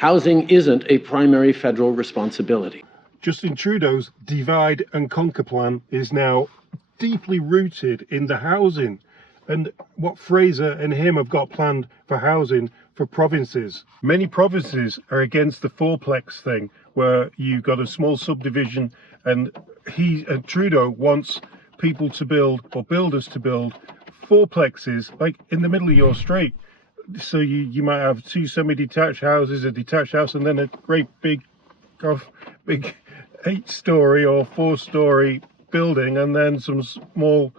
Housing isn't a primary federal responsibility. Justin Trudeau's divide and conquer plan is now deeply rooted in the housing, and what Fraser and him have got planned for housing for provinces. Many provinces are against the fourplex thing, where you've got a small subdivision, and Trudeau wants people to build, or builders to build, fourplexes like in the middle of your street. So you might have two semi-detached houses, a detached house, and then a great big 8-story or 4-story building, and then some small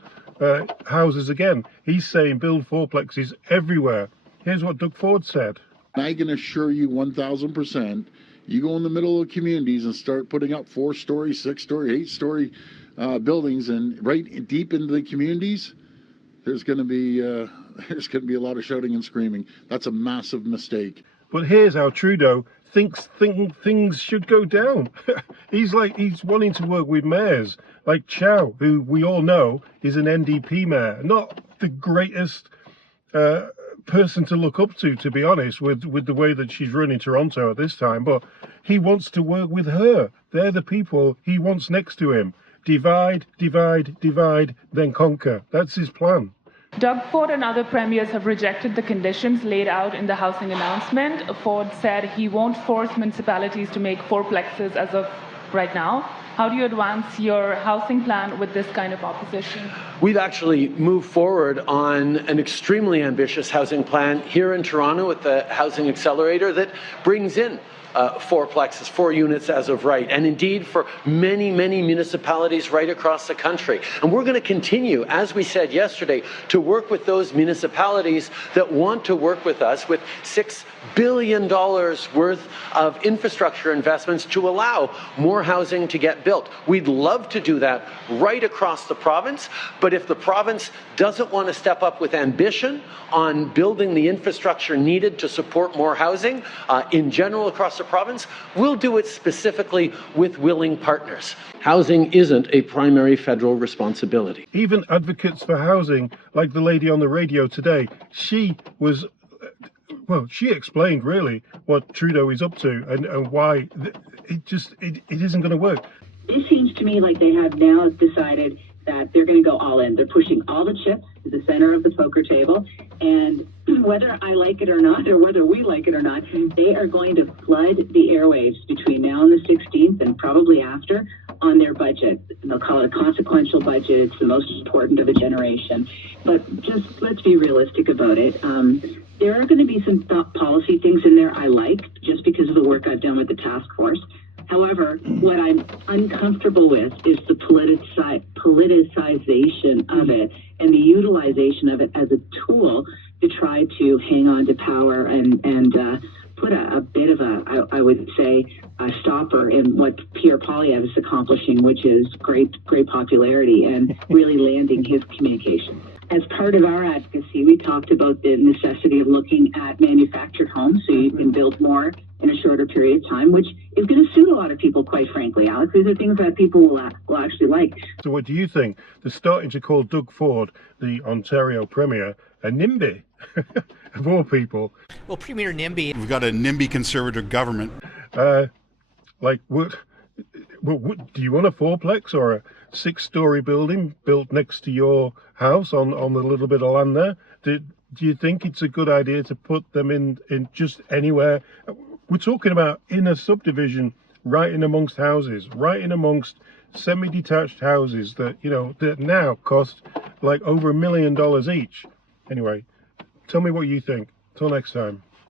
houses again. He's saying build fourplexes everywhere. Here's what Doug Ford said. I can assure you 1,000%, you go in the middle of communities and start putting up 4-story, 6-story, 8-story buildings, and right deep into the communities, there's going to be a lot of shouting and screaming. That's a massive mistake. But here's how Trudeau thinks things should go down. He's wanting to work with mayors like Chow, who we all know is an NDP mayor, not the greatest person to look up to be honest, with the way that she's running Toronto at this time. But he wants to work with her. They're the people he wants next to him. Divide, divide, divide, then conquer. That's his plan. Doug Ford and other premiers have rejected the conditions laid out in the housing announcement. Ford said he won't force municipalities to make fourplexes as of right now. How do you advance your housing plan with this kind of opposition? We've actually moved forward on an extremely ambitious housing plan here in Toronto with the Housing Accelerator that brings in fourplexes, 4 units as of right, and indeed for many, many municipalities right across the country. And we're going to continue, as we said yesterday, to work with those municipalities that want to work with us with $6 billion worth of infrastructure investments to allow more housing to get built. We'd love to do that right across the province, but if the province doesn't want to step up with ambition on building the infrastructure needed to support more housing in general across the province, we'll do it specifically with willing partners. Housing isn't a primary federal responsibility. Even advocates for housing, like the lady on the radio today, she explained really what Trudeau is up to and why it isn't going to work. It seems to me like they have now decided that they're going to go all in. They're pushing all the chips to the center of the poker table, and whether I like it or not, or whether we like it or not, they are going to flood the airwaves between now and the 16th and probably after on their budget. They'll call it a consequential budget. It's the most important of a generation. But just let's be realistic about it. There are going to be some policy things in there I like, just because of the work I've done with the task force. However, what I'm uncomfortable with is the politicization of it and the utilization of it as a tool to try to hang on to power and put a bit of I would say, a stopper in what Pierre Poilievre is accomplishing, which is great popularity and really landing his communication. As part of our advocacy, we talked about the necessity of looking at manufactured homes so you can build more in a shorter period of time, which is going to suit a lot of people, quite frankly, Alex. These are things that people will actually like. So what do you think? They're starting to call Doug Ford, the Ontario Premier, a NIMBY, of all people. Well, Premier NIMBY. We've got a NIMBY conservative government. What do you want, a fourplex or a 6-story building built next to your house on the little bit of land there? Do you think it's a good idea to put them in just anywhere? We're talking about in a subdivision, right in amongst houses, right in amongst semi-detached houses that that now cost like over $1 million each. Anyway, tell me what you think. Till next time.